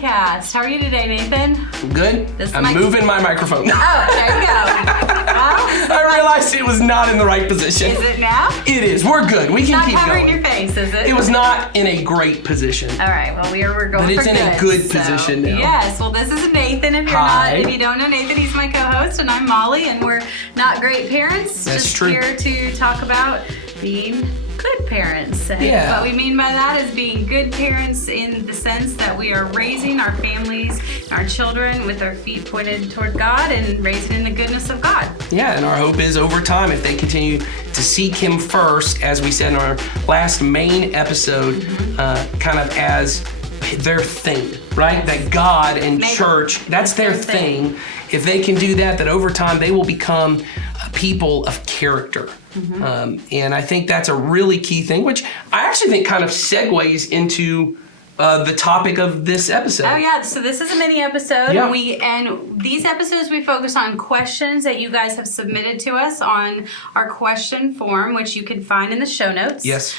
podcast. How are you today, Nathan? Good. I'm moving my microphone. Oh, there you go. I realized it was not in the right position. Is it now? It is. We're good. We can keep Not going. covering your face, is it? It was not in a great position. All right. Well, we're going But for it's in a good position now. Yes. Well, this is Nathan. If you don't know Nathan, he's my co-host, and I'm Molly, and we're not great parents. That's just true. Here to talk about being good parents. Yeah. What we mean by that is being good parents in the sense that we are raising our families and our children with our feet pointed toward God and raising in the goodness of God. Yeah, and our hope is over time, if they continue to seek Him first, as we said in our last main episode, kind of as their thing, right? That God and church, that's their thing. If they can do that, that over time they will become a people of character. And I think that's a really key thing, which I actually think kind of segues into the topic of this episode. Oh yeah, so this is a mini episode. Yeah. And these episodes we focus on questions that you guys have submitted to us on our question form, which you can find in the show notes. Yes.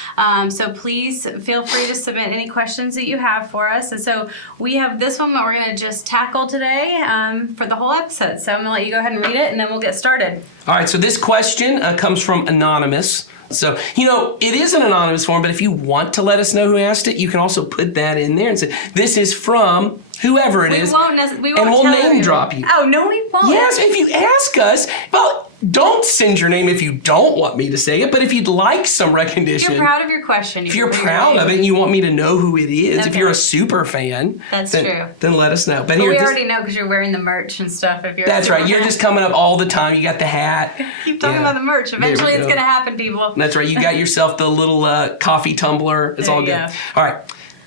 So please feel free to submit any questions that you have for us. And so we have this one that we're going to just tackle today for the whole episode. So I'm going to let you go ahead and read it, and then we'll get started. All right, so this question comes from Anonymous. So, it is an anonymous form, but if you want to let us know who asked it, you can also put that in there and say, this is from whoever it is. We won't and we'll tell name you. drop you. Oh, no, we won't. Yes, if you ask us, well, don't send your name if you don't want me to say it, but if you'd like some recognition. If you're proud of your question. If you're proud of it and you want me to know who it is, if Okay. you're a super fan, That's then, true. then let us know. But we already know because you're wearing the merch and stuff. If you're That's right. You're just coming up all the time. You got the hat. Keep talking Yeah. about the merch. Eventually it's go. going to happen, people. That's right. You got yourself the little coffee tumbler. It's There all you good. go. All right.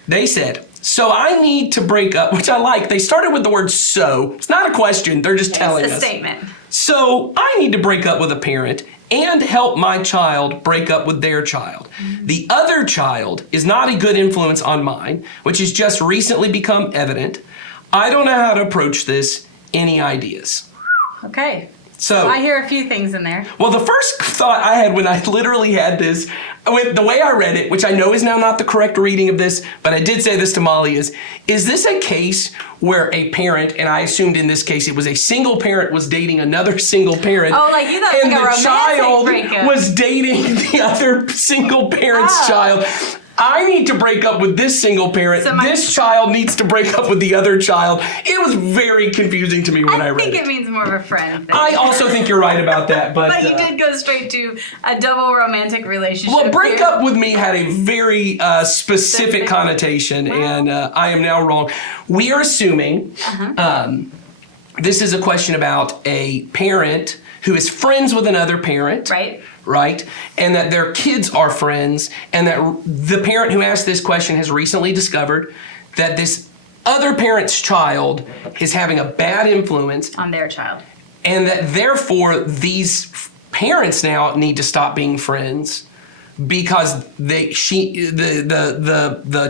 They said, so I need to break up, which I like. They started with the word so. It's not a question. They're just telling It's a us. statement. So I need to break up with a parent and help my child break up with their child. The other child is not a good influence on mine, which has just recently become evident. I don't know how to approach this. Any ideas? Okay. So I hear a few things in there. well, the first thought I had when I literally had this, with the way I read it, which I know is now not the correct reading of this, but I did say this to Molly, is this a case where a parent, and I assumed in this case it was a single parent, was dating another single parent, Oh, like you thought it was and like a the romantic child breakup. was dating the other single parent's Oh. child? I need to break up with this single parent. So this child needs to break up with the other child. It was very confusing to me when I I read think it. it means more of a friend thing. I also think you're right about that, but But you did go straight to a double romantic relationship. well, break here. up with me had a very specific connotation, and I am now wrong. We are assuming this is a question about a parent who is friends with another parent. Right. And that their kids are friends, and that the parent who asked this question has recently discovered that this other parent's child is having a bad influence, On their child. and that therefore these parents now need to stop being friends because the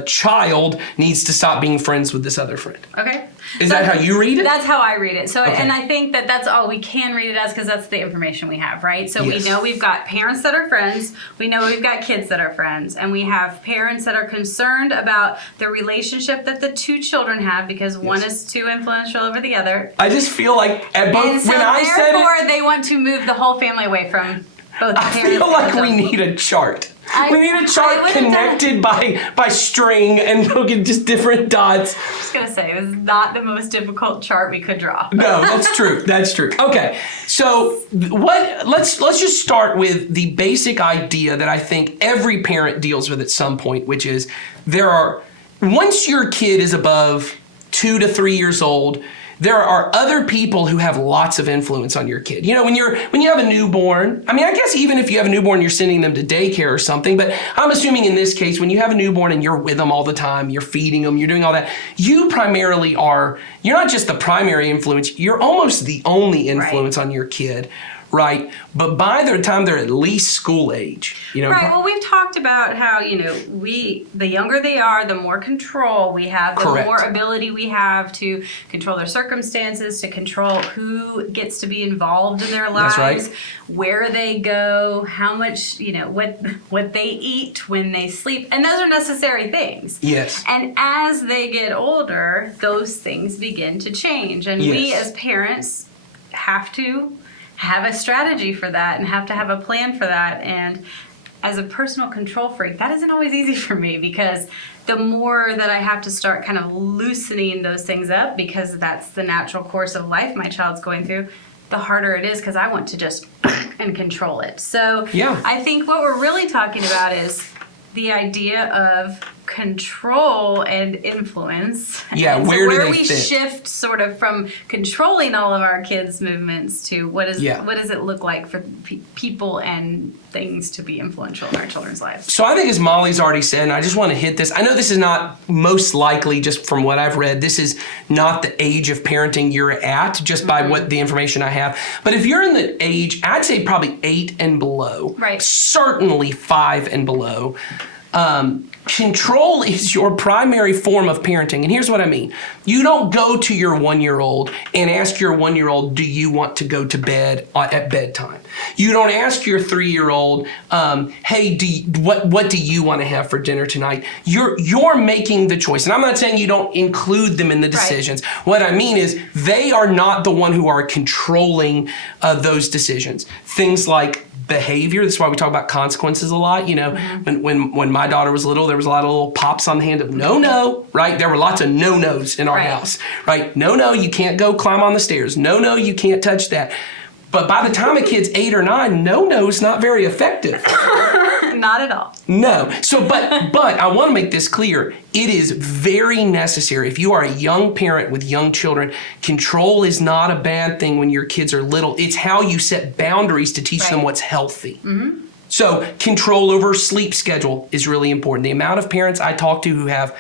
child needs to stop being friends with this other friend. Okay. Is that how you read it? That's how I read it. So, Okay. and I think that that's all we can read it as because that's the information we have, right? So Yes. we know we've got parents that are friends. We know we've got kids that are friends. And we have parents that are concerned about the relationship that the two children have because one is too influential over the other. I just feel like at both And so when I said therefore it, they want to move the whole family away from both the I parents. feel like and we the need a chart. I- We need a I chart would've done- connected by string and look at just different dots. I was going to say, it was not the most difficult chart we could draw. No, that's true. That's true. Okay, so let's just start with the basic idea that I think every parent deals with at some point, which is once your kid is above 2 to 3 years old, there are other people who have lots of influence on your kid. When you have a newborn, I mean, I guess even if you have a newborn, you're sending them to daycare or something, but I'm assuming in this case, when you have a newborn and you're with them all the time, you're feeding them, you're doing all that, you you're not just the primary influence, you're almost the only influence on your kid, right? But by the time they're at least school age, Right. Well, we've talked about how, the younger they are, the more control we have, the Correct. more ability we have to control their circumstances, to control who gets to be involved in their lives, That's right. where they go, how much, what they eat, when they sleep. And those are necessary things. Yes. And as they get older, those things begin to change. And we Yes. as parents have to have a strategy for that and have to have a plan for that. And as a personal control freak, that isn't always easy for me, because the more that I have to start kind of loosening those things up, because that's the natural course of life my child's going through, the harder it is, because I want to just and control it. So Yeah. I think what we're really talking about is the idea of control and influence. Yeah, And so where do where they we fit? shift sort of from controlling all of our kids' movements to what does it look like for people and things to be influential in our children's lives. So I think, as Molly's already said, and I just want to hit this, I know this is not most likely, just from what I've read, this is not the age of parenting you're at, just by what the information I have. But if you're in the age, I'd say probably 8 and below, Right. certainly 5 and below, control is your primary form of parenting. And here's what I mean. You don't go to your 1-year-old and ask your 1-year-old, do you want to go to bed at bedtime? You don't ask your 3-year-old, hey, what do you want to have for dinner tonight? You're making the choice. And I'm not saying you don't include them in the decisions. Right. What I mean is, they are not the one who are controlling those decisions. Things like behavior. That's why we talk about consequences a lot. When my daughter was little, there was a lot of little pops on the hand of no, right? There were lots of no-nos in our house, right? No, you can't go climb on the stairs. No, you can't touch that. But by the time a kid's 8 or 9, no is not very effective. Not at all. No. So, but I want to make this clear. It is very necessary. If you are a young parent with young children, control is not a bad thing when your kids are little. It's how you set boundaries to teach them what's healthy. Mm-hmm. So control over sleep schedule is really important. The amount of parents I talk to who have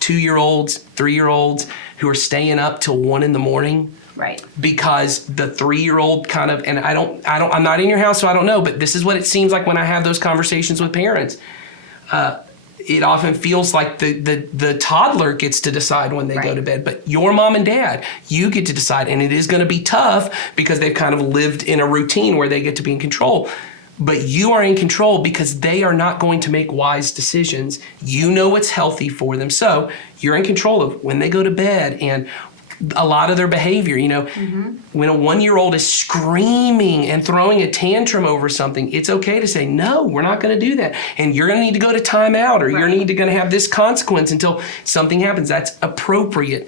2-year-olds, 3-year-olds who are staying up till 1 a.m. Right. Because the 3-year-old kind of, and I'm not in your house, so I don't know, but this is what it seems like when I have those conversations with parents. It often feels like the toddler gets to decide when they go to bed, but your mom and dad, you get to decide, and it is going to be tough because they've kind of lived in a routine where they get to be in control. But you are in control because they are not going to make wise decisions. You know what's healthy for them. So you're in control of when they go to bed and a lot of their behavior. When a 1-year-old is screaming and throwing a tantrum over something, it's okay to say, no, we're not going to do that. And you're going to need to go to timeout, or you're going to have this consequence until something happens. That's appropriate.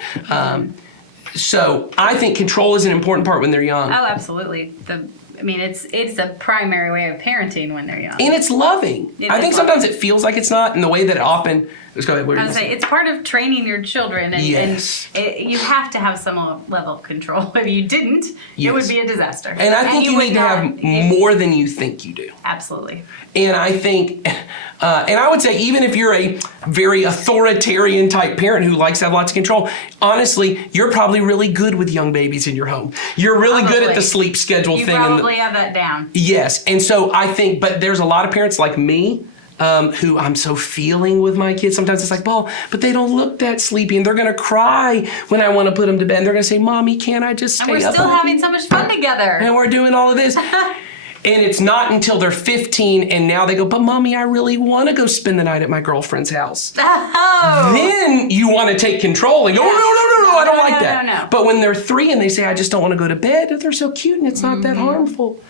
So I think control is an important part when they're young. Oh, absolutely. It's a primary way of parenting when they're young. And it's loving. I think sometimes it feels like it's not, in the way that it often. Let's go ahead. I would say it's part of training your children, and, yes. You have to have some level of control. If you didn't, it would be a disaster. And I think you need to have more than you think you do. Absolutely. And I think, and I would say, even if you're a very authoritarian type parent who likes to have lots of control, honestly, you're probably really good with young babies in your home. You're really good at the sleep schedule thing. You probably have that down. Yes. And so I think, but there's a lot of parents like me, who I'm so feeling with my kids. Sometimes it's like, well, but they don't look that sleepy, and they're going to cry when I want to put them to bed. And they're going to say, Mommy, can't I just stay up? And we're still having so much fun together. And we're doing all of this. And it's not until they're 15 and now they go, but Mommy, I really want to go spend the night at my girlfriend's house. Oh. Then you want to take control and go, no, I don't like that. No. But when they're 3 and they say, I just don't want to go to bed, they're so cute and it's not that harmful.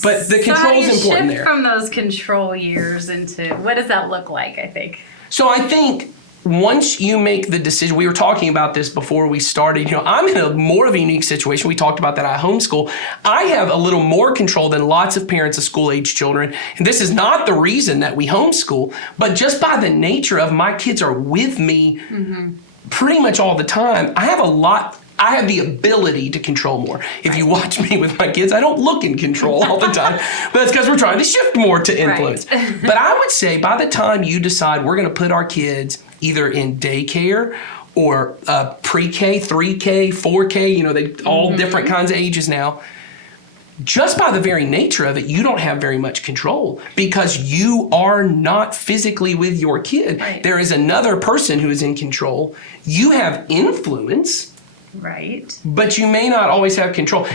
But the control is important there. From those control years into, what does that look like, I think? So I think once you make the decision, we were talking about this before we started, I'm in a more of a unique situation. We talked about that. I homeschool. I have a little more control than lots of parents of school-age children. And this is not the reason that we homeschool, but just by the nature of my kids are with me pretty much all the time. I have the ability to control more. If you watch me with my kids, I don't look in control all the time, but that's because we're trying to shift more to influence. Right. But I would say by the time you decide we're going to put our kids either in daycare or pre-K, 3K, 4K, they all different kinds of ages now, just by the very nature of it, you don't have very much control because you are not physically with your kid. Right. There is another person who is in control. You have influence, Right. but you may not always have control.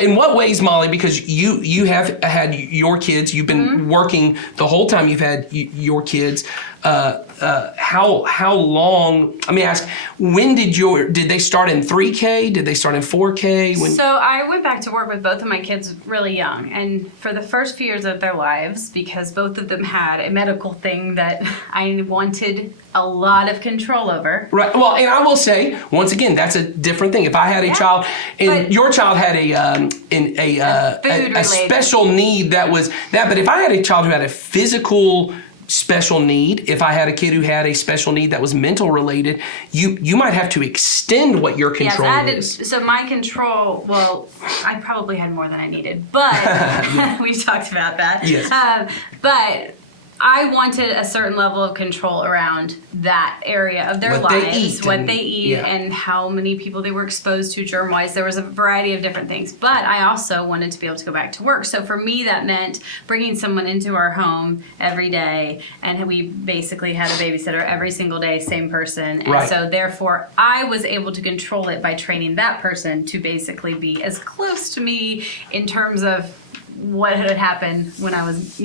In what ways, Molly? Because you have had your kids. You've been working the whole time you've had your kids. How long? Let me ask. When did they start in 3K? Did they start in 4K? So I went back to work with both of my kids really young, and for the first few years of their lives, because both of them had a medical thing that I wanted a lot of control over. Right. Well, and I will say once again, that's a different thing. If I had a child, and your child had a special need that was that, but if I had a child who had a physical special need, if I had a kid who had a special need that was mental related, you might have to extend what your control is. So my control, well, I probably had more than I needed, but we've talked about that. Yes. But I wanted a certain level of control around that area of their What they lives, eat what and- they eat, yeah. and how many people they were exposed to germ-wise. There was a variety of different things. But I also wanted to be able to go back to work. So for me, that meant bringing someone into our home every day, and we basically had a babysitter every single day, same person. And Right. so therefore, I was able to control it by training that person to basically be as close to me in terms of what had happened when I was,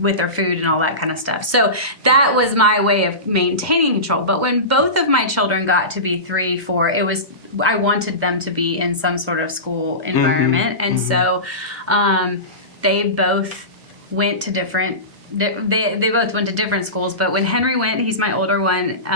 with their food and all that kind of stuff. So that was my way of maintaining control. But when both of my children got to be 3, 4, I wanted them to be in some sort of school environment. And so they both went to different schools. But when Henry went, he's my older one,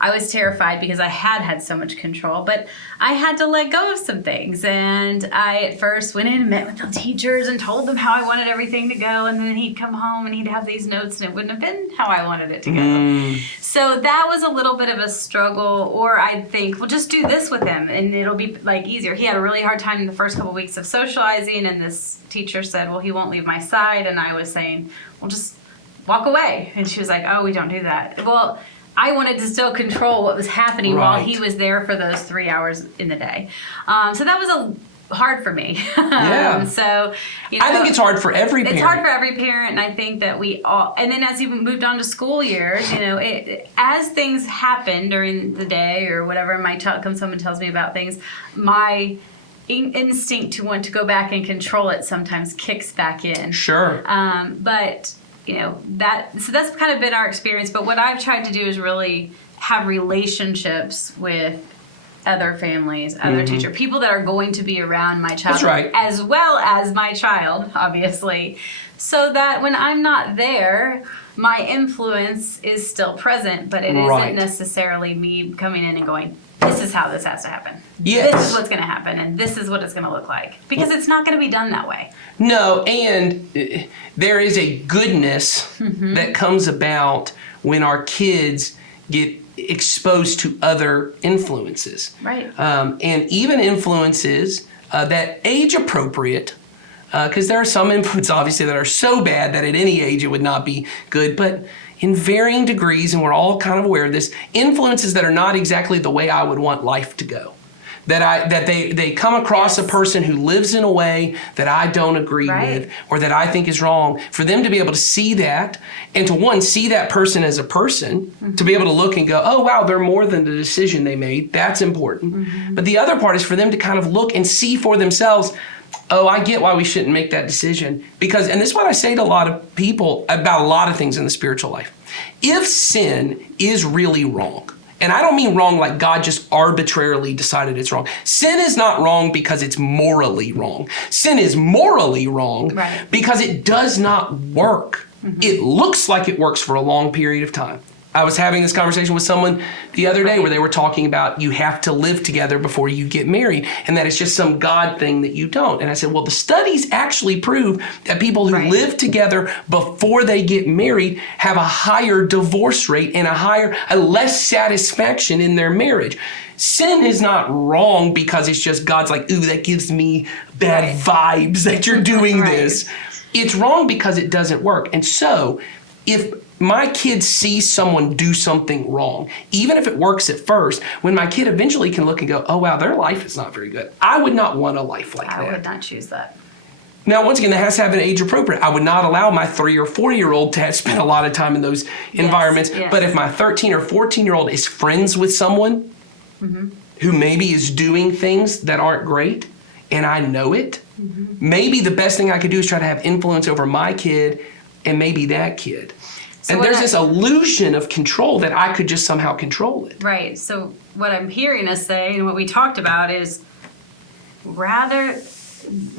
I was terrified because I had so much control, but I had to let go of some things. And I at first went in and met with the teachers and told them how I wanted everything to go. And then he'd come home and he'd have these notes and it wouldn't have been how I wanted it to go. So that was a little bit of a struggle. Or I'd think, well, just do this with him and it'll be like easier. He had a really hard time in the first couple of weeks of socializing. And this teacher said, well, he won't leave my side. And I was saying, well, just walk away. And she was like, oh, we don't do that. Well, I wanted to still control what was happening while he was there for those 3 hours in the day. So that was hard for me. Yeah. So, I think it's hard for every parent. It's hard for every parent, and I think that we all, and then as you moved on to school years, as things happen during the day or whatever, my child comes home and tells me about things, my instinct to want to go back and control it sometimes kicks back in. Sure. But that's kind of been our experience. But what I've tried to do is really have relationships with other families, other teachers, people that are going to be around my child, That's right. as well as my child, obviously, so that when I'm not there, my influence is still present, but it Right. isn't necessarily me coming in and going, this is how this has to happen. Yes. This is what's going to happen, and this is what it's going to look like. Because it's not going to be done that way. No, and there is a goodness that comes about when our kids get exposed to other influences. Right. And even influences that age appropriate, because there are some influences obviously that are so bad that at any age it would not be good, but in varying degrees, and we're all kind of aware of this, influences that are not exactly the way I would want life to go. That they come across a person who lives in a way that I don't agree with or that I think is wrong, for them to be able to see that and to see that person as a person, to be able to look and go, oh wow, they're more than the decision they made. That's important. But the other part is for them to kind of look and see for themselves, oh, I get why we shouldn't make that decision. Because, and this is what I say to a lot of people about a lot of things in the spiritual life. If sin is really wrong, and I don't mean wrong like God just arbitrarily decided it's wrong. Sin is not wrong because it's morally wrong. Sin is morally wrong because it does not work. It looks like it works for a long period of time. I was having this conversation with someone the other day where they were talking about you have to live together before you get married, and that it's just some God thing that you don't. And I said, well, the studies actually prove that people who live together before they get married have a higher divorce rate and a less satisfaction in their marriage. Sin is not wrong because it's just God's like, ooh, that gives me bad vibes that you're doing this. It's wrong because it doesn't work. And so if my kid sees someone do something wrong, even if it works at first, when my kid eventually can look and go, oh, wow, their life is not very good. I would not want a life like that. I would not choose that. Now, once again, that has to have an age appropriate. I would not allow my 3 or 4-year-old to have spent a lot of time in those environments. Yes. But if my 13 or 14-year-old is friends with someone who maybe is doing things that aren't great, and I know it, maybe the best thing I could do is try to have influence over my kid and maybe that kid. So and there's this illusion of control that I could just somehow control it. Right. So what I'm hearing us say and what we talked about is rather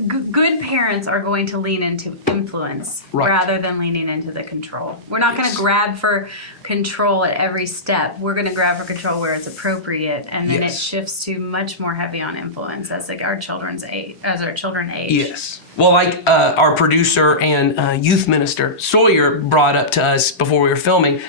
good parents are going to lean into influence Right. rather than leaning into the control. We're not going to grab for control at every step. We're going to grab for control where it's appropriate, and then Yes. it shifts to much more heavy on influence as our children age. Yes. Well, like our producer and youth minister, Sawyer, brought up to us before we were filming,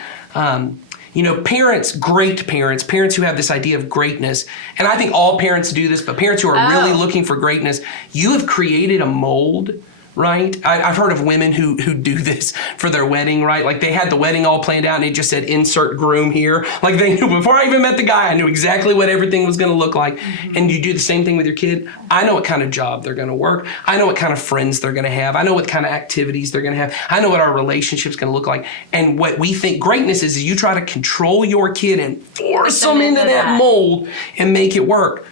parents, great parents, parents who have this idea of greatness, and I think all parents do this, but parents who are really looking for greatness, you have created a mold, right? I've heard of women who do this for their wedding, right? Like they had the wedding all planned out and it just said insert groom here. Like they knew before I even met the guy, I knew exactly what everything was going to look like. And you do the same thing with your kid. I know what kind of job they're going to work. I know what kind of friends they're going to have. I know what kind of activities they're going to have. I know what our relationship's going to look like. And what we think greatness is you try to control your kid and force them into that mold and make it work.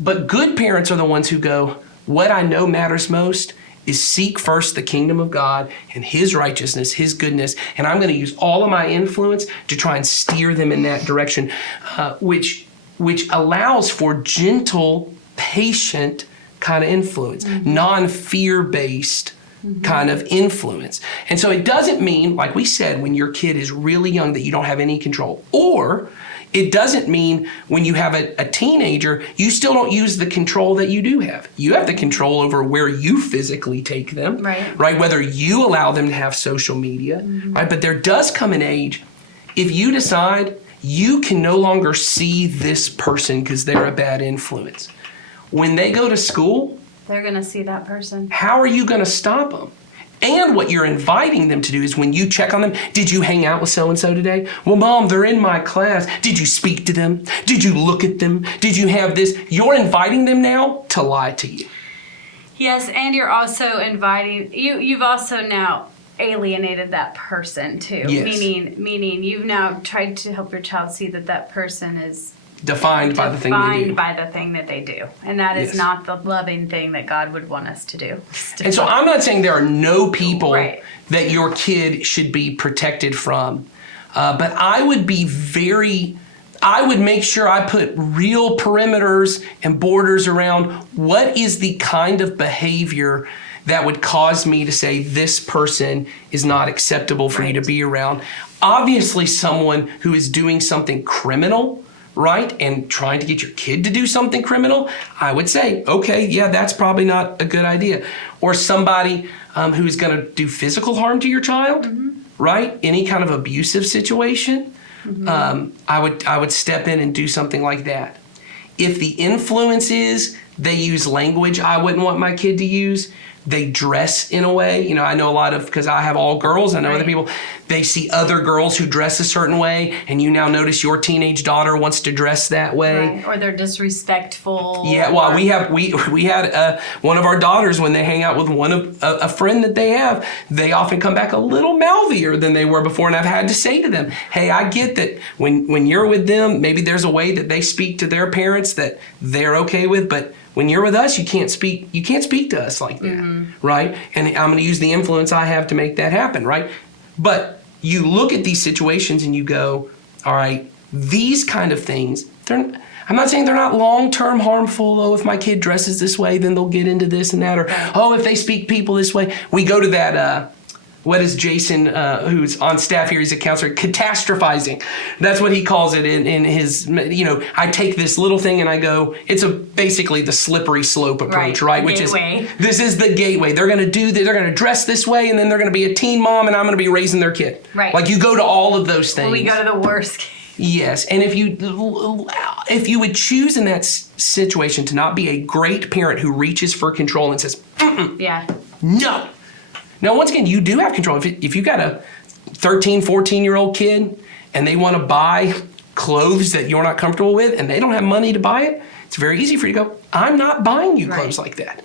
But good parents are the ones who go, what I know matters most is seek first the kingdom of God and his righteousness, his goodness, and I'm going to use all of my influence to try and steer them in that direction, which allows for gentle, patient kind of influence, non-fear-based kind of influence. And so it doesn't mean, like we said, when your kid is really young that you don't have any control, or it doesn't mean when you have a teenager, you still don't use the control that you do have. You have the control over where you physically take them, right? Whether you allow them to have social media, right? But there does come an age, if you decide you can no longer see this person because they're a bad influence. When they go to school, They're going to see that person. how are you going to stop them? And what you're inviting them to do is when you check on them, did you hang out with so-and-so today? Well, Mom, they're in my class. Did you speak to them? Did you look at them? Did you have this? You're inviting them now to lie to you. Yes, and you're also inviting you've also now alienated that person too. Yes. Meaning you've now tried to help your child see that person is Defined by the thing they do. defined by the thing that they do. And that is Yes. not the loving thing that God would want us to do. And so I'm not saying there are no people Right. that your kid should be protected from, but I would make sure I put real perimeters and borders around what is the kind of behavior that would cause me to say this person is not acceptable for you to be around. Obviously, someone who is doing something criminal, right, and trying to get your kid to do something criminal, I would say, okay, yeah, that's probably not a good idea. Or somebody who's going to do physical harm to your child, right? Any kind of abusive situation, I would step in and do something like that. If the influence is they use language I wouldn't want my kid to use, they dress in a way, I know a lot of, because I have all girls, I know other people, they see other girls who dress a certain way, and you now notice your teenage daughter wants to dress that way. Right. Or they're disrespectful. Yeah, well, we had one of our daughters, when they hang out with a friend that they have, they often come back a little mouthier than they were before, and I've had to say to them, hey, I get that when you're with them, maybe there's a way that they speak to their parents that they're okay with, but when you're with us, you can't speak to us like that, right? And I'm going to use the influence I have to make that happen, right? But you look at these situations and you go, all right, these kind of things, I'm not saying they're not long-term harmful. Oh, if my kid dresses this way, then they'll get into this and that. Or, oh, if they speak people this way. We go to that, what is Jason, who's on staff here, he's a counselor, catastrophizing. That's what he calls it in his, I take this little thing and I go, it's basically the slippery slope approach, right? Which gateway. This is the gateway. They're going to do this, they're going to dress this way, and then they're going to be a teen mom, and I'm going to be raising their kid. Right. Like you go to all of those things. We go to the worst case. Yes, and if you would choose in that situation to not be a great parent who reaches for control and says, Yeah. no. Now, once again, you do have control. If you've got a 13, 14-year-old kid and they want to buy clothes that you're not comfortable with and they don't have money to buy it, it's very easy for you to go, I'm not buying you clothes like that.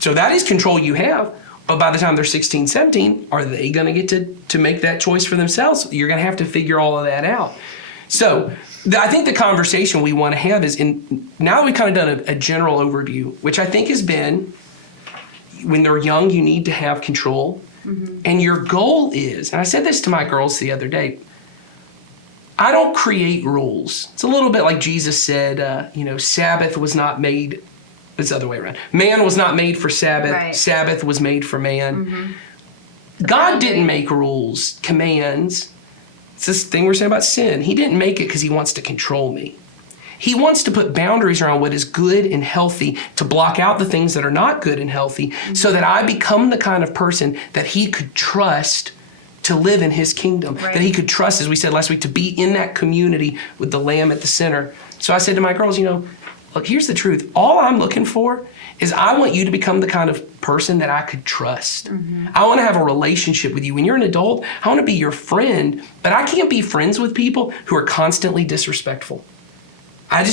So that is control you have. But by the time they're 16, 17, are they going to get to make that choice for themselves? You're going to have to figure all of that out. So I think the conversation we want to have is, now that we've kind of done a general overview, which I think has been, when they're young, you need to have control. And your goal is, and I said this to my girls the other day, I don't create rules. It's a little bit like Jesus said, Sabbath was not made, it's the other way around. Man was not made for Sabbath. Right. Sabbath was made for man. God didn't make rules, commands. It's this thing we're saying about sin. He didn't make it because he wants to control me. He wants to put boundaries around what is good and healthy, to block out the things that are not good and healthy, so that I become the kind of person that he could trust to live in his kingdom, that he could trust, as we said last week, to be in that community with the Lamb at the center. So I said to my girls, look, here's the truth. All I'm looking for is I want you to become the kind of person that I could trust. I want to have a relationship with you. When you're an adult, I want to be your friend, but I can't be friends with people who are constantly disrespectful. I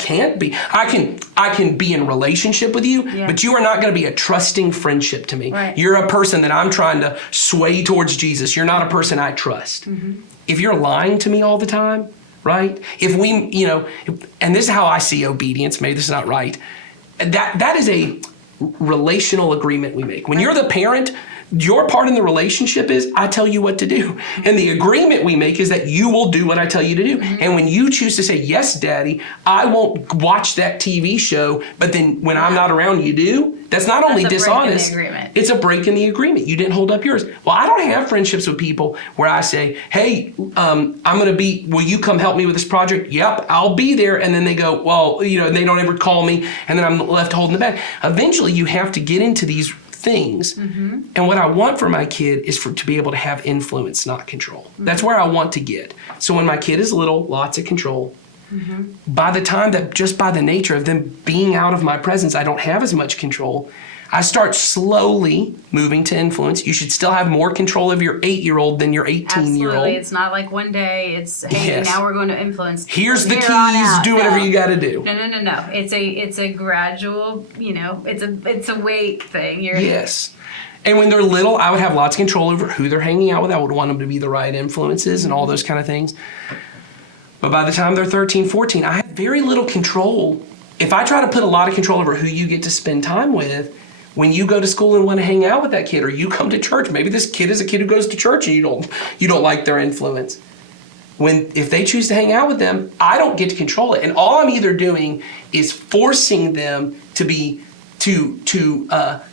can't be. I can be in relationship with you, but you are not going to be a trusting friendship to me. Right. You're a person that I'm trying to sway towards Jesus. You're not a person I trust. If you're lying to me all the time, right? If we, and this is how I see obedience, maybe this is not right. That is a relational agreement we make. When you're the parent, your part in the relationship is I tell you what to do. And the agreement we make is that you will do what I tell you to do. And when you choose to say, yes, Daddy, I won't watch that TV show, but then when I'm not around, you do, that's not only dishonest, it's a break in the agreement. You didn't hold up yours. Well, I don't have friendships with people where I say, hey, will you come help me with this project? Yep, I'll be there. And then they go, well, they don't ever call me. And then I'm left holding the bag. Eventually, you have to get into these things. And what I want for my kid is to be able to have influence, not control. That's where I want to get. So when my kid is little, lots of control. By the time that, just by the nature of them being out of my presence, I don't have as much control. I start slowly moving to influence. You should still have more control of your 8-year-old than your 18-year-old. Absolutely. It's not like one day it's, hey, now we're going to influence. Here's the keys, do whatever you got to do. No. It's a gradual, it's a weight thing. Yes. And when they're little, I would have lots of control over who they're hanging out with. I would want them to be the right influences and all those kind of things. But by the time they're 13, 14, I have very little control. If I try to put a lot of control over who you get to spend time with, when you go to school and want to hang out with that kid, or you come to church, maybe this kid is a kid who goes to church and you don't like their influence. If they choose to hang out with them, I don't get to control it. And all I'm either doing is forcing them to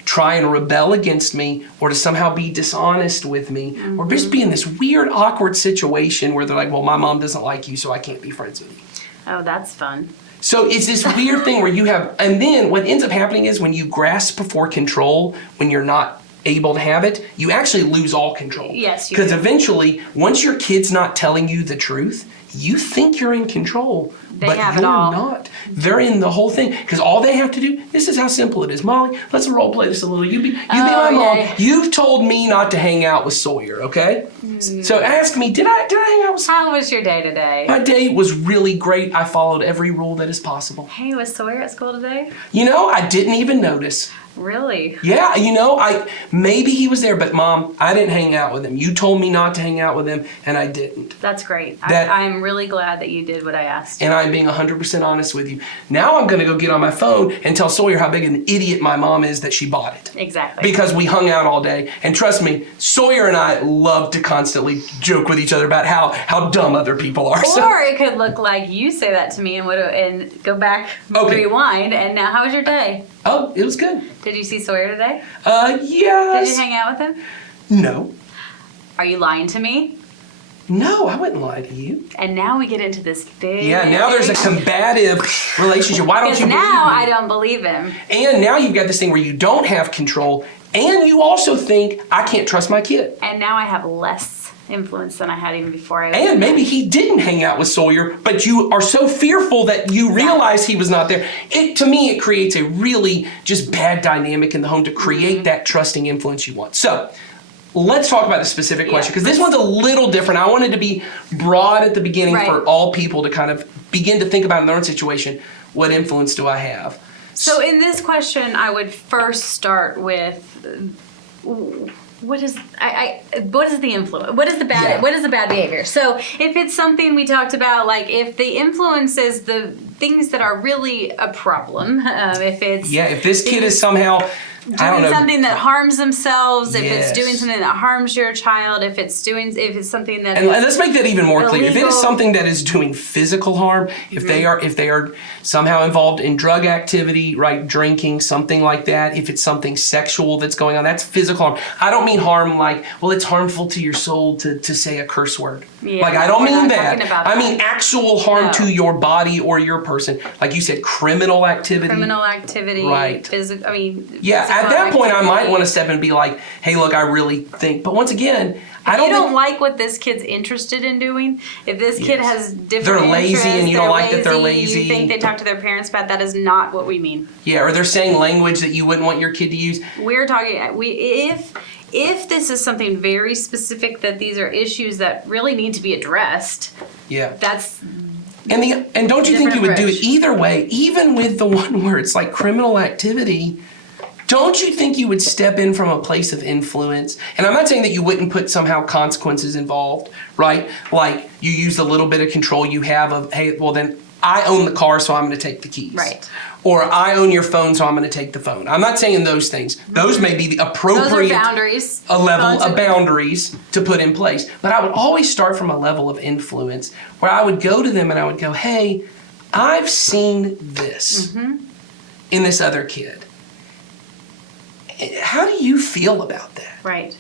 try and rebel against me, or to somehow be dishonest with me, or just be in this weird, awkward situation where they're like, well, my mom doesn't like you, so I can't be friends with you. Oh, that's fun. So it's this weird thing where you have, and then what ends up happening is when you grasp for control, when you're not able to have it, you actually lose all control. Yes, you Because do. eventually, once your kid's not telling you the truth, you think you're in control, but have it you're all. not. They're in the whole thing. Because all they have to do, this is how simple it is. Molly, let's role play this a little. You be my mom. yeah. You've told me not to hang out with Sawyer, okay? So ask me, did I hang out with Sawyer? How was your day today? My day was really great. I followed every rule that is possible. Hey, was Sawyer at school today? I didn't even notice. Really? Yeah, maybe he was there, but Mom, I didn't hang out with him. You told me not to hang out with him, and I didn't. That's great. That- I'm really glad that you did what I asked. And I'm being 100% honest with you. Now I'm going to go get on my phone and tell Sawyer how big an idiot my mom is that she bought it. Exactly. Because we hung out all day. And trust me, Sawyer and I love to constantly joke with each other about how dumb other people are. Or it could look like you say that to me and go back, Okay. rewind, and now how was your day? Oh, it was good. Did you see Sawyer today? Yes. Did you hang out with him? No. Are you lying to me? No, I wouldn't lie to you. And now we get into this big... Yeah, now there's a combative relationship. Why don't Because you believe now me? I don't believe him. And now you've got this thing where you don't have control, and you also think, I can't trust my kid. And now I have less influence than I had even before I was And maybe he didn't hang out with Sawyer, but you are so fearful that you realize he was not there. To me, it creates a really just bad dynamic in the home to create that trusting influence you want. So let's talk about the specific question, because this one's a little different. I wanted to be broad at the beginning Right. for all people to kind of begin to think about in their own situation, what influence do I have? So in this question, I would first start with what is the influence? What is the bad? Yeah. What is the bad behavior? So if it's something we talked about, like if the influence is the things that are really a problem, if this kid is somehow, I don't doing know, something that harms themselves, if Yes. it's doing something that harms your child, if it's something that and let's make that even more clear. If it is illegal. something that is doing physical harm, if they are somehow involved in drug activity, right, drinking, something like that, if it's something sexual that's going on, that's physical harm. I don't mean harm like, well, it's harmful to your soul to say a curse word. Yeah, Like, I don't we're mean not that. talking about I that. mean actual harm No. to your body or your person. Like you said, criminal activity. criminal activity, Right. physical. I mean, Yeah, at physical that point, I might activity. want to step in and be like, hey, look, I really think. But once again, I If you don't don't think. like what this kid's interested in doing, if this kid Yes. has different They're lazy interests, and you don't they're like that they're lazy. You think they talk to their parents about that is not what we mean. Yeah, or they're saying language that you wouldn't want your kid to use. We're talking if this is something very specific that these are issues that really need to be addressed, Yeah. that's And don't you think you Different would do it approach. either way, even with the one where it's like criminal activity? Don't you think you would step in from a place of influence? And I'm not saying that you wouldn't put somehow consequences involved, right? Like you use a little bit of control you have of, hey, well then I own the car, so I'm going to take the keys. Right. Or I own your phone, so I'm going to take the phone. I'm not saying those things. Those may be the those are appropriate boundaries. a level of Consequences. boundaries to put in place. But I would always start from a level of influence where I would go to them and I would go, hey, I've seen this in this other kid. How do you feel about that? Right.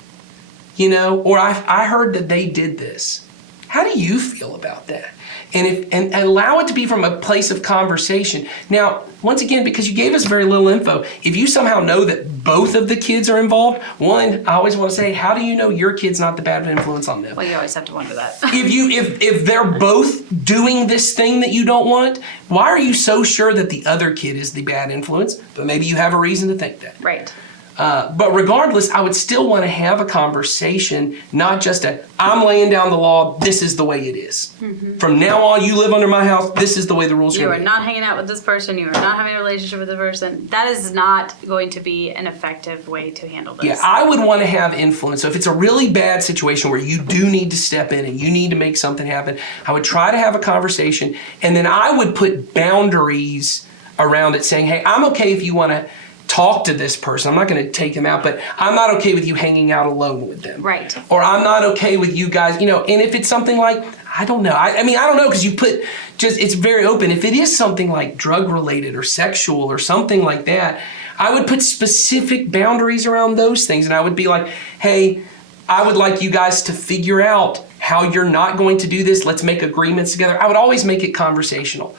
You know, or I heard that they did this. How do you feel about that? And allow it to be from a place of conversation. Now, once again, because you gave us very little info, if you somehow know that both of the kids are involved, one, I always want to say, how do you know your kid's not the bad influence on them? Well, you always have to wonder that. If they're both doing this thing that you don't want, why are you so sure that the other kid is the bad influence? But maybe you have a reason to think that. Right. But regardless, I would still want to have a conversation, not just I'm laying down the law, this is the way it is. From now on, you live under my house, this is the way the rules are You are going to be. not hanging out with this person. You are not having a relationship with this person. That is not going to be an effective way to handle this. Yeah, I would want to have influence. So if it's a really bad situation where you do need to step in and you need to make something happen, I would try to have a conversation, and then I would put boundaries around it saying, hey, I'm okay if you want to talk to this person. I'm not going to take them out, but I'm not okay with you hanging out alone with them. Right. Or I'm not okay with you guys, you know, and if it's something like, I don't know. I mean, I don't know, because you put it's very open. If it is something like drug related or sexual or something like that, I would put specific boundaries around those things. And I would be like, hey, I would like you guys to figure out how you're not going to do this. Let's make agreements together. I would always make it conversational.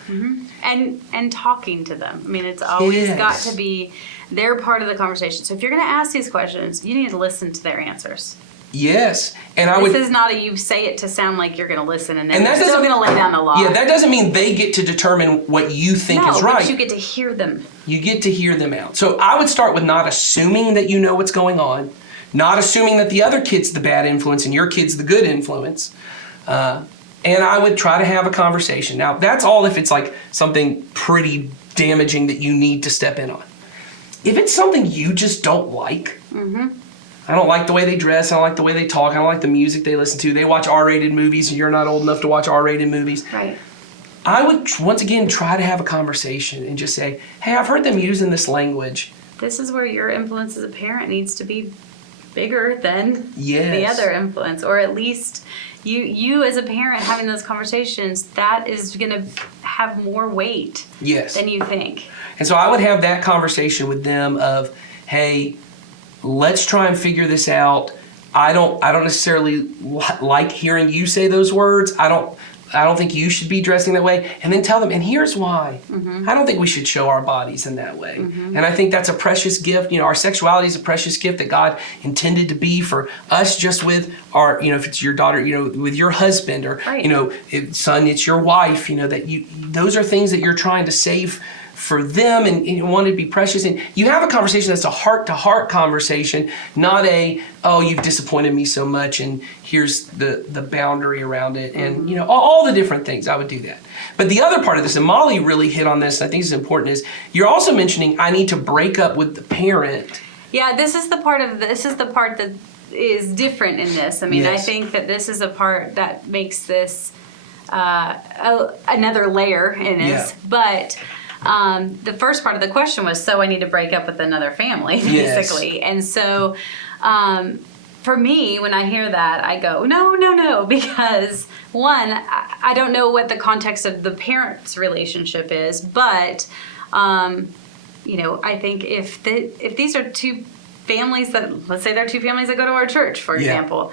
And talking to them. I mean, it's always Yes. got to be they're part of the conversation. So if you're going to ask these questions, you need to listen to their answers. Yes. And I would. This is not a you say it to sound like you're going to listen and then And that you're still doesn't- going to lay down the law. Yeah, that doesn't mean they get to determine what you think no, is right. but you get to hear them. You get to hear them out. So I would start with not assuming that you know what's going on, not assuming that the other kid's the bad influence and your kid's the good influence. And I would try to have a conversation. Now, that's all if it's like something pretty damaging that you need to step in on. If it's something you just don't like, I don't like the way they dress, I don't like the way they talk, I don't like the music they listen to, they watch R-rated movies and you're not old enough to watch R-rated movies. Right. I would, once again, try to have a conversation and just say, hey, I've heard them using this language. This is where your influence as a parent needs to be bigger than Yes. the other influence, or at least you as a parent having those conversations, that is going to have more weight Yes. than you think. And so I would have that conversation with them of, hey, let's try and figure this out. I don't necessarily like hearing you say those words. I don't think you should be dressing that way. And then tell them, and here's why. I don't think we should show our bodies in that way. And I think that's a precious gift. You know, our sexuality is a precious gift that God intended to be for us, just with our, you know, if it's your daughter, you know, with your husband, or, Right. you know, son, it's your wife, you know, those are things that you're trying to save for them and you want it to be precious. And you have a conversation that's a heart-to-heart conversation, not a, oh, you've disappointed me so much and here's the boundary around it. And, you know, all the different things. I would do that. But the other part of this, and Molly really hit on this, and I think it's important, is you're also mentioning I need to break up with the parent. Yeah, this is the part that is different in this. I mean, Yes. I think that this is the part that makes this another layer in this. Yeah. But the first part of the question was, so I need to break up with another family, Yes. basically. And so for me, when I hear that, I go, no, because one, I don't know what the context of the parents' relationship is, but you know, I think if these are two families that, let's say they're two families that go to our church, for example,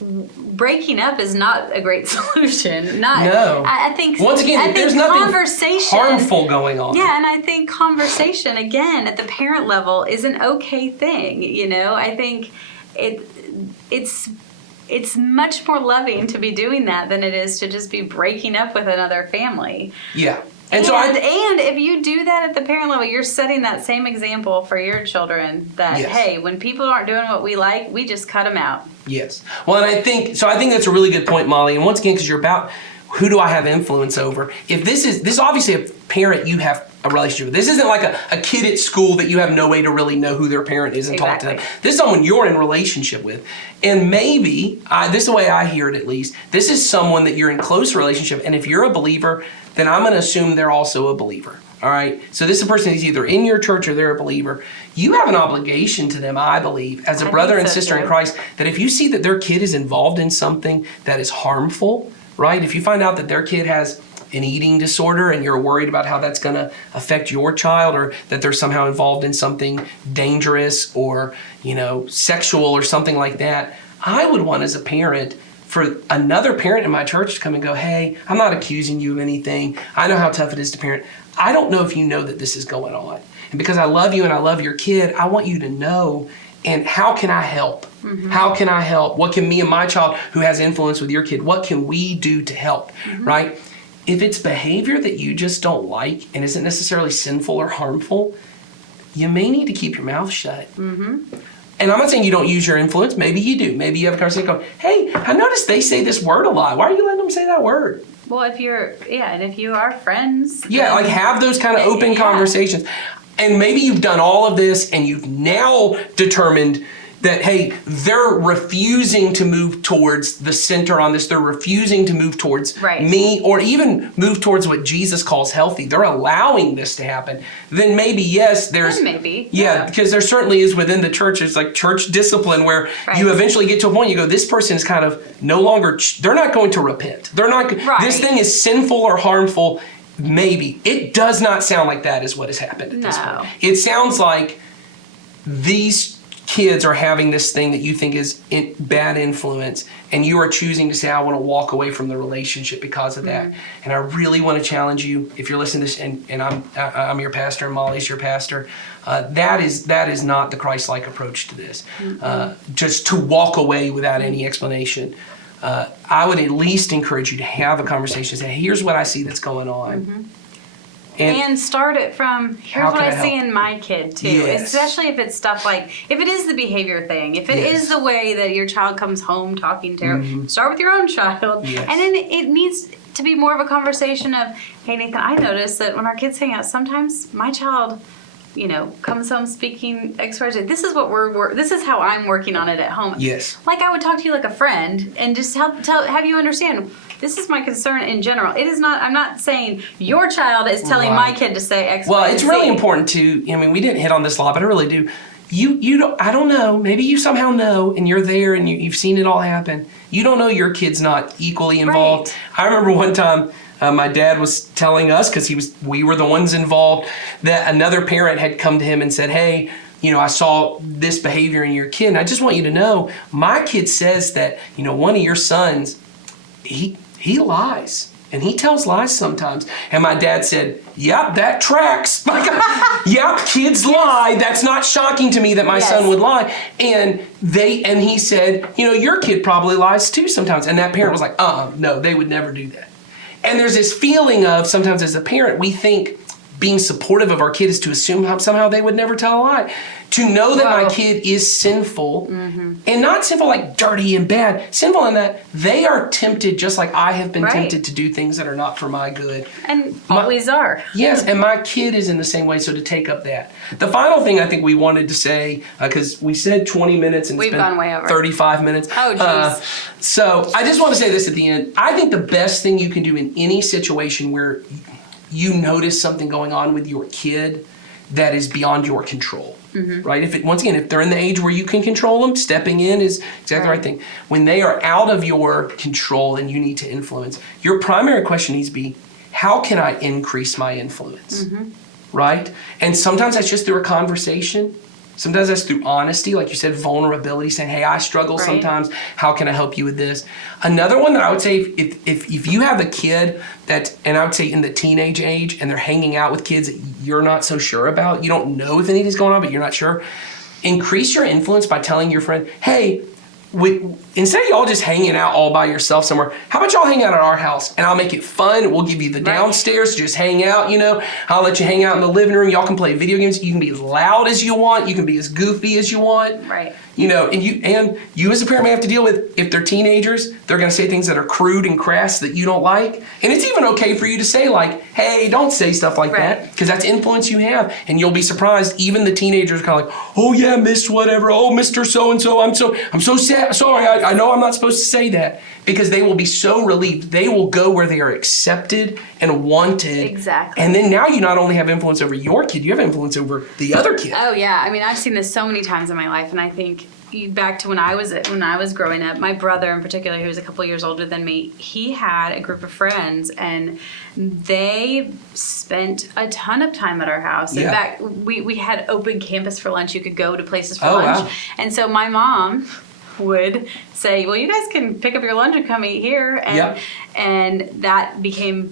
breaking up is not a great solution. No. I think Once again, there's nothing conversation, harmful going on. Yeah, and I think conversation again at the parent level is an okay thing. You know, I think it's much more loving to be doing that than it is to just be breaking up with another family. Yeah. And if you do that at the parent level, you're setting that same example for your children that, Yes. hey, when people aren't doing what we like, we just cut them out. Yes. Well, and I think that's a really good point, Molly. And once again, because you're about who do I have influence over? If this is obviously a parent you have a relationship with. This isn't like a kid at school that you have no way to really know who their parent is and talk to them. This is someone you're in relationship with. And maybe, this is the way I hear it at least, this is someone that you're in close relationship. And if you're a believer, then I'm going to assume they're also a believer. All right. So this is a person who's either in your church or they're a believer. You have an obligation to them, I believe, as a brother and sister in Christ, that if you see that their kid is involved in something that is harmful, right? If you find out that their kid has an eating disorder and you're worried about how that's going to affect your child, or that they're somehow involved in something dangerous or, you know, sexual or something like that, I would want as a parent for another parent in my church to come and go, hey, I'm not accusing you of anything. I know how tough it is to parent. I don't know if you know that this is going on. And because I love you and I love your kid, I want you to know. And how can I help? Mm-hmm. How can I help? What can me and my child who has influence with your kid, what can we do to help, right? If it's behavior that you just don't like and isn't necessarily sinful or harmful, you may need to keep your mouth shut. Mm-hmm. And I'm not saying you don't use your influence. Maybe you do. Maybe you have a conversation going, hey, I noticed they say this word a lot. Why are you letting them say that word? Well, and if you are friends. Yeah, like have those kind of open conversations. And maybe you've done all of this and you've now determined that, hey, they're refusing to move towards the center on this. They're refusing to move towards me or even move towards what Jesus calls healthy. They're allowing this to happen. Then maybe, yes, there's... Yeah, because there certainly is within the church, it's like church discipline where you eventually get to a point, you go, this person is kind of no longer... They're not going to repent. They're not... This thing is sinful or harmful. Maybe. It does not sound like that is what has happened at this point. It sounds like these kids are having this thing that you think is bad influence, and you are choosing to say, I want to walk away from the relationship because of that. And I really want to challenge you, if you're listening to this, and I'm your pastor and Molly's your pastor, that is not the Christ-like approach to this. Just to walk away without any explanation. I would at least encourage you to have a conversation, say, here's what I see that's going on. And start it from, here's what I see in my kid too. Especially if it's stuff like, if it is the behavior thing, if it is the way that your child comes home talking terrible, start with your own child. And then it needs to be more of a conversation of, hey Nathan, I noticed that when our kids hang out, sometimes my child, you know, comes home speaking XYZ. This is what this is how I'm working on it at home. Yes. Like I would talk to you like a friend and just have you understand, this is my concern in general. It is not, I'm not saying your child is telling my kid to say X, well, Y, it's and really Z. important to, I mean, we didn't hit on this a lot, but I really do. You don't, I don't know, maybe you somehow know and you're there and you've seen it all happen. You don't know your kid's not equally involved. I remember one time, my dad was telling us, because we were the ones involved, that another parent had come to him and said, hey, you know, I saw this behavior in your kid, and I just want you to know, my kid says that, you know, one of your sons, he lies. And he tells lies sometimes. And my dad said, yep, that tracks. Yep, kids lie. That's not shocking to me that my son would lie. And he said, you know, your kid probably lies too sometimes. And that parent was like, no, they would never do that. And there's this feeling of sometimes as a parent, we think being supportive of our kid is to assume somehow they would never tell a lie. To know that my Whoa. kid is sinful, and not sinful like dirty and bad, sinful in that they are tempted just like I have been Right. tempted to do things that are not for my good. And always are. Yes, and my kid is in the same way, so to take up that. The final thing I think we wanted to say, because we said 20 minutes and We've it's been gone way over. 35 minutes. Oh, jeez. So I just want to say this at the end. I think the best thing you can do in any situation where you notice something going on with your kid that is beyond your control, right? Once again, if they're in the age where you can control them, stepping in is exactly the right thing. When they are out of your control and you need to influence, your primary question needs to be, how can I increase my influence, right? And sometimes that's just through a conversation. Sometimes that's through honesty, like you said, vulnerability, saying, hey, I struggle Right. sometimes. How can I help you with this? Another one that I would say, if you have a kid and I would say in the teenage age, and they're hanging out with kids that you're not so sure about, you don't know if anything's going on, but you're not sure, increase your influence by telling your friend, hey, instead of y'all just hanging out all by yourself somewhere, how about y'all hang out at our house and I'll make it fun. We'll give you the downstairs, just hang out, I'll let you hang out in the living room. Y'all can play video games. You can be as loud as you want. You can be as goofy as you want. Right. And you as a parent may have to deal with, if they're teenagers, they're going to say things that are crude and crass that you don't like. And it's even okay for you to say like, hey, don't say stuff like that, because that's influence you have. And you'll be surprised, even the teenagers are kind of like, oh yeah, Miss whatever, oh Mr. So-and-so, I'm so sad, sorry, I know I'm not supposed to say that, because they will be so relieved. They will go where they are accepted and wanted. Exactly. And then now you not only have influence over your kid, you have influence over the other kid. Oh yeah, I mean I've seen this so many times in my life, and I think back to when I was growing up, my brother in particular, who was a couple years older than me, he had a group of friends, and they spent a ton of time at our house. In Yeah. fact, we had open campus for lunch. You could go to places for Oh, lunch, wow. and so my mom would say, well, you guys can pick up your lunch and come eat here, and Yep. and that became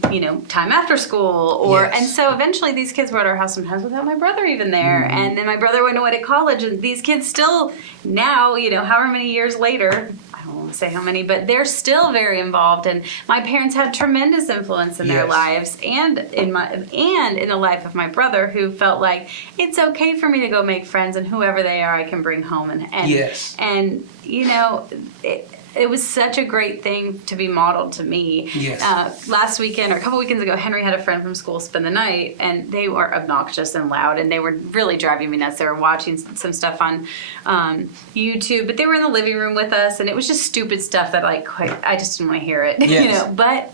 time after school, Yes. and so eventually these kids were at our house sometimes without my brother even there, and then my brother went away to college, and these kids still now, however many years later, I don't want to say how many, but they're still very involved, and my parents had tremendous influence in their Yes. lives and in the life of my brother, who felt like it's okay for me to go make friends, and whoever they are I can bring home, and Yes. and it was such a great thing to be modeled to me. Yes. Last weekend, or a couple weekends ago, Henry had a friend from school spend the night, and they were obnoxious and loud, and they were really driving me nuts. They were watching some stuff on YouTube, but they were in the living room with us, and it was just stupid stuff that I just didn't want to hear it. Yes. But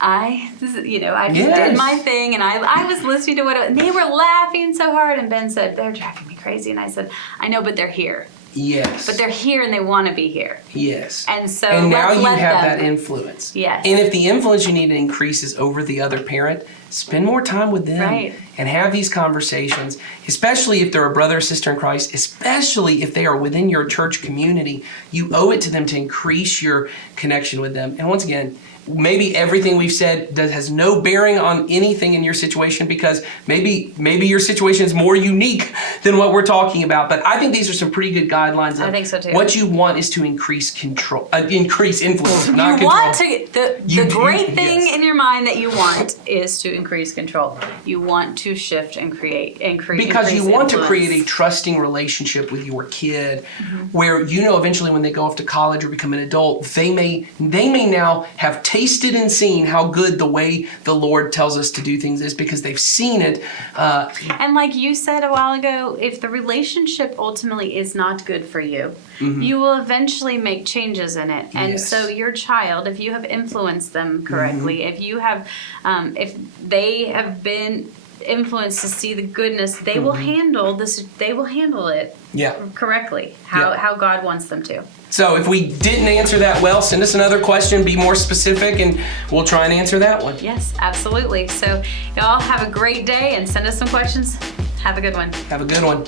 I just Yes. did my thing, and I was listening to and they were laughing so hard, and Ben said, they're driving me crazy, and I said, I know, but they're here. Yes. But they're here and they want to be here. Yes. And so and now let's you let have them. that influence. Yes. And if the influence you need to increase is over the other parent, spend more time with them. Right. And have these conversations, especially if they're a brother or sister in Christ, especially if they are within your church community. You owe it to them to increase your connection with them. And once again, maybe everything we've said has no bearing on anything in your situation, because maybe your situation is more unique than what we're talking about. But I think these are some pretty good guidelines. Of I think so too. What you want is to increase control, increase influence, not You control. want to You the do, great thing yes. in your mind that you want is to increase control. You want to shift and increase Because you want to influence. create a trusting relationship with your kid, where eventually when they go off to college or become an adult, they may now have tasted and seen how good the way the Lord tells us to do things is, because they've seen it. And like you said a while ago, if the relationship ultimately is not good for you, you will eventually make changes in it. And Yes. so your child, if you have influenced them correctly, if you have, if they have been influenced to see the goodness, they will handle this. They will handle it Yeah. correctly, Yeah. how God wants them to. So if we didn't answer that well, send us another question, be more specific, and we'll try and answer that one. Yes, absolutely. So y'all have a great day and send us some questions. Have a good one. Have a good one.